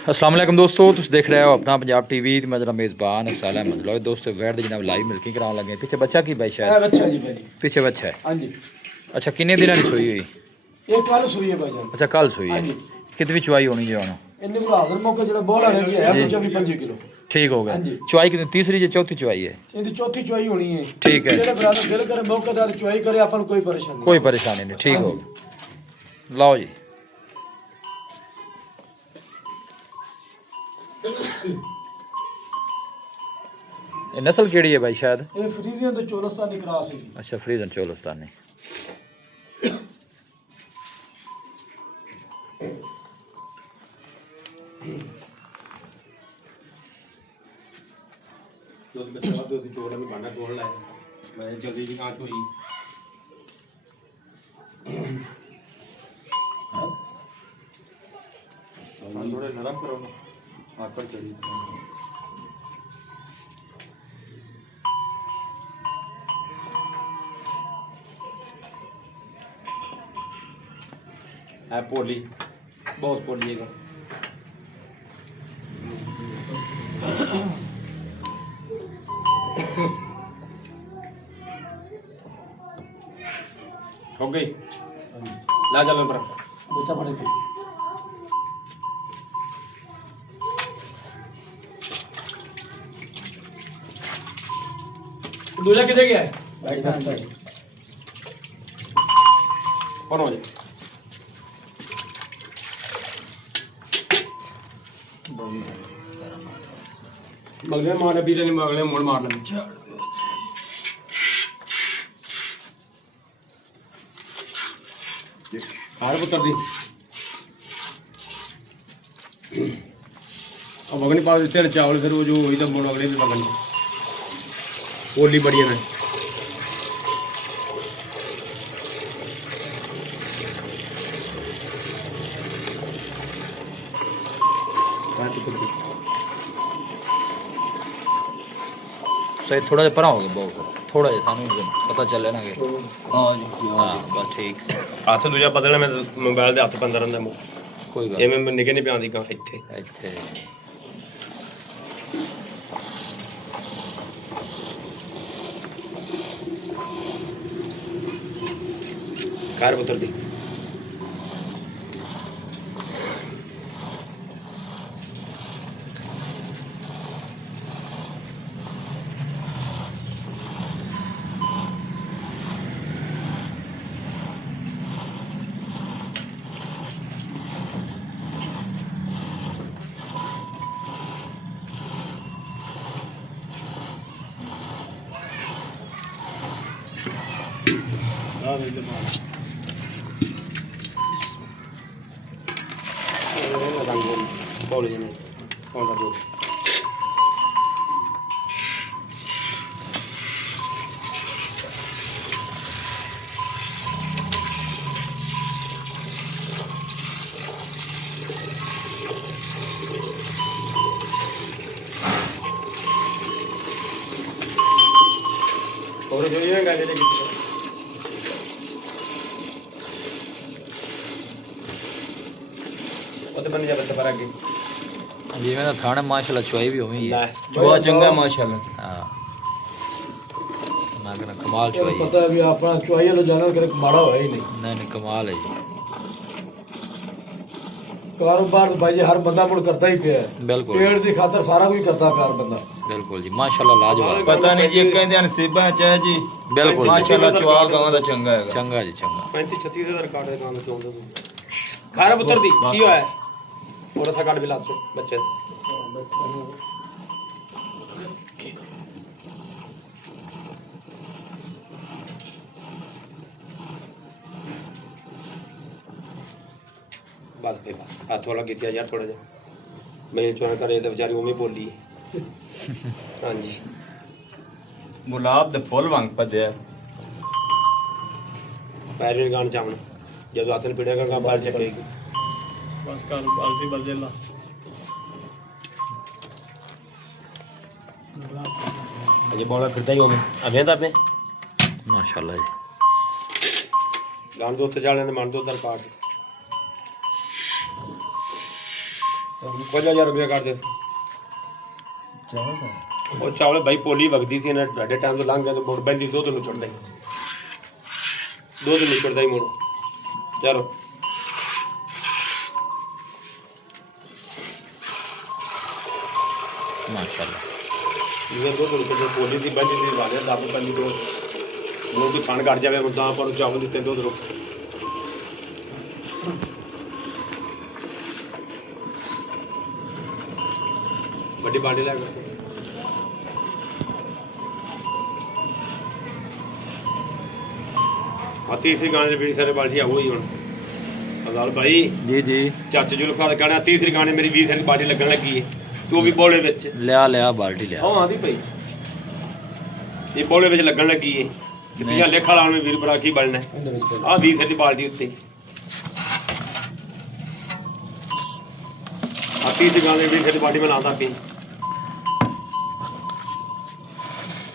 अस्सलाम वालेकुम दोस्तों, तुम देख रहे हो अपना पंजाब टीवी। मैं जरा मेज़बान साल अहमद लो दोस्तों वैट दी जनाब लाइव मिल्किंग कराने लगे। पीछे बच्चा की भाई शायद बच्चा जी भाई। पीछे बच्चा है। हाँ जी, अच्छा किन्ने दिन की सुई हुई? ये कल सुई है भाईजान। अच्छा कल सुई हाँ है। जी, कितनी चुवाई होनी जी हुण? इन्ने को हाजिर मौके जो बोला है जी है 25 किलो। ठीक हो गया। हाँ जी। चुवाई कितनी तीसरी या चौथी चुवाई है? इनकी चौथी चुवाई होनी है। ठीक है। जेड़ा ब्रादर दिल करे मौके दार चुवाई करे अपन कोई परेशानी कोई परेशानी नहीं, ठीक हो गया। लाओ जी। ये नस्ल केड़ी है भाई शायद? ये फ्रीजियन तो चोलस्तानी क्रॉस है जी। अच्छा फ्रीजन चोलस्तानी। दूध बच्चा दूध चोला में भांडा तोड़ लाए मैं जल्दी भी कांच हुई थोड़े नरम करो ना हाथ पर चली है पोली बहुत पोली है हो गई ला चलो पर बच्चा बड़े पे दूल्हा किधर गया है बैठा है। कौन हो जाए मगले मारने पीले नहीं मगले मोड़ मार लेंगे हार पुत्र दी अब अगनी पास देते हैं चावल फिर वो जो वही तो मोड़ अगले भी पकड़ पोली बढ़िया है सही थोड़ा जिहा परा हो गया बहुत थोड़ा जिहा थानू पता चले ना कि हाँ जी हाँ बस ठीक। हथ दूजा बदलना मैं मोबाइल के हथ बंद रहा कोई ये गल मैं निके नहीं पियादी का इतने ਇੱਥੇ कार पुत्र दी बोल जी नहीं कौन सा बोल और जो ये गाड़ी लेके ਉਹ ਤੇ ਬਣ ਜਾ ਬੱਚਾ ਪਰ ਅੱਗੇ ਜਿਵੇਂ ਦਾ ਥਾਣਾ ਮਾਸ਼ਾਅੱਲਾ ਚੁਆਈ ਵੀ ਹੋਈ ਹੈ। चुआ चंगा माशाल्लाह। हाँ मैं कहना कमाल चलो चुआई है। पता है भी अपना चुवाई वाला जानवर करे माड़ा होया ही नहीं। नहीं कमाल है जी कारोबार भाई जी हर बंदा मुड़ करता ही पिया है। बिल्कुल पेड़ की खातर सारा कुछ करता है हर बंदा। बिल्कुल जी माशाअल्लाह लाजवाब। पता नहीं जी कहते नसीबा च है जी बिल्कुल जी माशाल्लाह चुआ गांव दा चंगा है। चंगा जी चंगा। 35 36 ਦਾ ਰਿਕਾਰਡ ਹੈ ਕੰਮ ਤੋਂ ਆਉਂਦਾ ਖਾਰਾ ਪੁੱਤਰ ਦੀ ਕੀ ਹੋਇਆ ਉਹਦਾ ਸਾ ਕੱਢ ਵੀ ਲਾ ਬੱਚੇ ਬਸ ਫੇ ਹੱਥ ਵਾਲਾ ਕੀਤਾ ਯਾਰ ਥੋੜਾ ਜਿਹਾ ਮੈਂ ਚੋਣ ਕਰੇ ਤੇ ਵਿਚਾਰੀ ਉਵੇਂ ਬੋਲੀ ਹਾਂਜੀ गुलाब दे फुल वांग पदे ਪੈਰ ਵੀ ਗਾਣ ਚਾਵਣ ਜਦੋਂ ਹੱਥ ਨੂੰ ਪੀੜੇਗਾ ਗਾ ਬਾਹਰ ਚੱਕੇਗੀ बस काल बाल्टी बदल ला। अजय बॉलर फिरता ही होवे अबे दा पे माशाल्लाह जी गान दो उत्ते जाने दे मन दो उधर काट 5000 ਰੁਪਏ ਕਰ ਦੇ ਉਹ ਚਾਵਲ ਭਾਈ ਪੋਲੀ ਵਗਦੀ ਸੀ ਇਹਨਾਂ ਤੁਹਾਡੇ ਟਾਈਮ ਤੋਂ ਲੰਘ ਗਿਆ ਤੇ ਮੁੜ ਪੈਂਦੀ ਦੁੱਧ ਨੂੰ ਚੜਦਾ ਹੀ ਦੁੱਧ ਨਿਕਲਦਾ ਹੀ ਮੁੜ ਚਲੋ ਮਾਸ਼ਾਅੱਲਾ ਇਹ ਦੁੱਧ ਨੂੰ ਚੜਦਾ ਪੋਲੀ ਦੀ ਬੰਦੀ ਦੀ ਵਾਲੇ ਦੱਬ ਪੈਂਦੀ ਦੋ ਉਹ ਵੀ ਖਾਣ ਘਟ ਜਾਵੇ ਹੁਣ ਤਾਂ ਆਪਾਂ ਨੂੰ ਚਾਵਲ ਦਿੱਤੇ ਦੁੱਧ ਰੁਕ ਵੱਡੀ ਬਾਡੀ ਲੈ ਕੇ ਤੀਸਰੀ ਗਾਣੇ ਦੇ ਵੀ ਸਾਰੇ ਬਾਲਟੀ ਆ ਹੋਈ ਹੁਣ ਅਜ਼ਾਲ ਭਾਈ ਜੀ ਜੀ ਚਾਚੇ ਜੀ ਲੋਕਾਂ ਦਾ ਕਹਿਣਾ ਤੀਸਰੀ ਗਾਣੇ ਮੇਰੀ 20 ਸਾਰੀ ਬਾਲਟੀ ਲੱਗਣ ਲੱਗੀ ਏ ਤੂੰ ਵੀ ਬੋਲੇ ਵਿੱਚ ਲਿਆ ਬਾਲਟੀ ਲਿਆ ਹਾਂ ਆਂਦੀ ਭਾਈ ਇਹ ਬੋਲੇ ਵਿੱਚ ਲੱਗਣ ਲੱਗੀ ਏ ਕਿ ਪਿਆ ਲੇਖਾ ਲਾਉਣ ਵਿੱਚ ਵੀਰ ਬੜਾ ਕੀ ਬਣਨਾ ਆ 20 ਸਾਰੀ ਬਾਲਟੀ ਉੱਤੇ ਆ ਤੀਸਰੀ ਗਾਣੇ 20 ਸਾਰੀ ਬਾਲਟੀ ਮੈਂ ਲਾਉਂਦਾ ਪਈ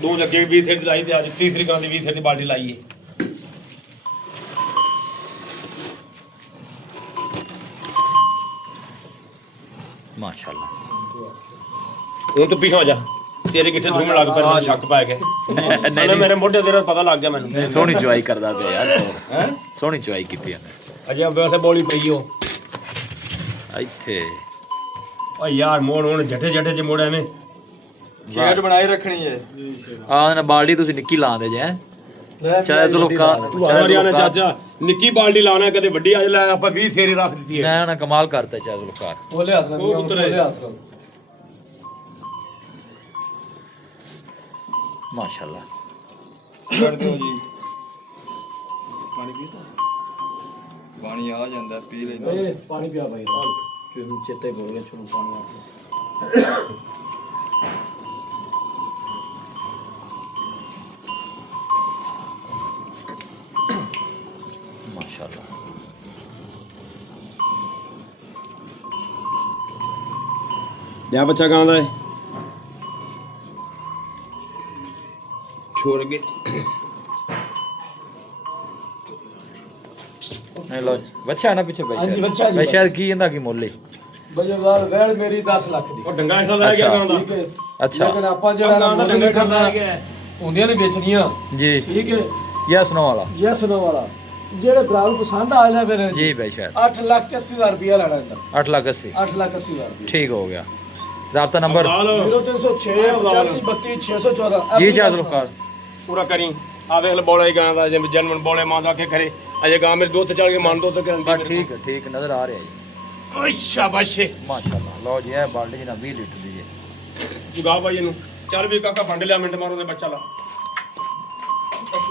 ਦੋ ਲੱਗੇ 20 ਸਾਰੀ ਲਾਈ ਤੇ ਅੱਜ ਤੀਸਰੀ ਗਾਣੇ 20 ਸਾਰੀ ਬਾਲਟੀ ਲਾਈ ਏ ਮਾਸ਼ਾਅੱਲਾ ਹੁਣ ਤੂੰ ਪਿੱਛੋਂ ਆ ਜਾ ਤੇਰੇ ਕਿੱਥੇ ਧੂਮ ਲੱਗ ਪਿਆ ਮੈਨੂੰ ਸ਼ੱਕ ਪੈ ਗਿਆ ਨਹੀਂ ਮੇਰੇ ਮੋਢੇ ਤੇਰਾ ਪਤਾ ਲੱਗ ਗਿਆ ਮੈਨੂੰ ਸੋਹਣੀ ਚੁਆਈ ਕਰਦਾ ਪਿਆ ਯਾਰ ਸੋਹਣੀ ਚੁਆਈ ਕੀਤੀ ਉਹਨੇ ਅਜੇ ਵੈਸੇ ਬੋਲੀ ਪਈ ਉਹ ਇੱਥੇ ਓ ਯਾਰ ਮੋੜ ਹੁਣ ਜੱਟੇ ਜੇ ਮੋੜ ਐਵੇਂ ਖੇਡ ਬਣਾਈ ਰੱਖਣੀ ਹੈ ਆਹ ਨਾ ਬਾਲਟੀ ਤੁਸੀਂ ਨਿੱਕੀ ਲਾਉਂਦੇ ਜੇ ਹੈਂ? ਚਾਹੇ ਤੂੰ ਹਮਾਰਿਆਣਾ ਚਾਚਾ ਨਿੱਕੀ ਬਾਲਟੀ ਲਾਉਣਾ ਕਦੇ ਵੱਡੀ ਆ ਲੈ ਆਪਾਂ 20 ਸੇਰੀ ਰੱਖ ਦਿੱਤੀ ਹੈ ਨਾ ਕਮਾਲ ਕਰਤਾ ਚਾਹੇ ਜ਼ੁਲਕਾਰ ਬੋਲੇ ਹੱਥ ਨਾਲ ਉਹ ਪੁੱਤਰ ਹੈ। ਬੋਲੇ ਹੱਥ ਨਾਲ ਮਾਸ਼ਾਅੱਲਾ ਕਰ ਦਿਓ ਜੀ ਪਾਣੀ ਆ ਜਾਂਦਾ ਪੀ ਲੈਂਦਾ ਏ ਪਾਣੀ ਪਿਆ ਭਾਈ ਕਿਉਂ ਚੇਤੇ ਭੁੱਲ ਗਿਆ ਚਲੋ ਪਾਣੀ ਆ ਮਾਸ਼ਾਅੱਲਾ ਲਿਆ ਬੱਚਾ ਗਾਂ ਦਾ ਛੋੜ ਕੇ ਨਹੀਂ ਲੋ ਬੱਚਾ ਨਾ ਪਿੱਛੇ ਹਾਂਜੀ, ਬੱਚਾ ਜੀ। ਬੱਚਾ ਕੀ ਇਹਦਾ ਕੀ ਮੁੱਲ ਹੈ ਬਜਵਾਲ ਵੈੜ ਮੇਰੀ 10 ਲੱਖ ਦੀ ਉਹ ਡੰਗਾ ਇਠਾ ਲੈ ਗਿਆ ਗਾਂ ਦਾ ਠੀਕ ਹੈ ਅੱਛਾ। ਲੇਕਿਨ ਆਪਾਂ ਜਿਹੜਾ ਗਾਂ ਦਾ ਮੁੱਲ ਡੰਗਾ ਨਹੀਂ ਇਠਾ ਲੈ ਕਰਨਾ ਗਿਆ ਹੁੰਦੀਆਂ ਨੇ ਵੇਚਣੀਆਂ ਜੀ ਠੀਕ ਹੈ ਯਸ ਨੋ ਵਾਲਾ ਯੈਸ ਨੋ ਵਾਲਾ ਜਿਹੜੇ ਭਰਾ ਨੂੰ ਪਸੰਦ ਆ ਲੈ ਫਿਰ ਜੀ ਬੇਸ਼ੱਕ 8,80,000 ਰੁਪਇਆ ਲੈਣਾ ਇਹਦਾ 8,80,000 8,80,000 ਰੁਪਇਆ ਠੀਕ ਹੋ ਗਿਆ ਰਾਬਤਾ ਨੰਬਰ 0306 85 32 614 ਜੀ ਚਾਹ ਜ਼ੁਲਕਾਰ ਪੂਰਾ ਕਰੀ ਆ ਵੇਖ ਲੈ ਬੋਲੇ ਗਾਂ ਦਾ ਜਿਵੇਂ ਜਨਮਨ ਬੋਲੇ ਮਾਂ ਦਾ ਕੇ ਖਰੇ ਅਜੇ ਗਾਂ ਮੇਰੇ ਦੁੱਧ ਚੜ ਕੇ ਮਨ ਦੁੱਧ ਬਸ ਕਰੰਦੀ ਠੀਕ ਨਜ਼ਰ ਆ ਰਿਹਾ ਜੀ ਓਏ ਸ਼ਾਬਾਸ਼ ਮਾਸ਼ਾਅੱਲਾ ਲਓ ਜੀ ਇਹ ਬਾਲਟੀ ਜੀ ਨਾਲ 20 ਲੀਟਰ ਦੀ ਜੀ ਤੂੰ ਗਾ ਭਾਈ ਇਹਨੂੰ ਚੱਲ ਵੀ ਕਾਕਾ ਫੰਡ ਲਿਆ ਮਿੰਟ ਮਾਰੋ ਤੇ ਬੱਚਾ ਲਾ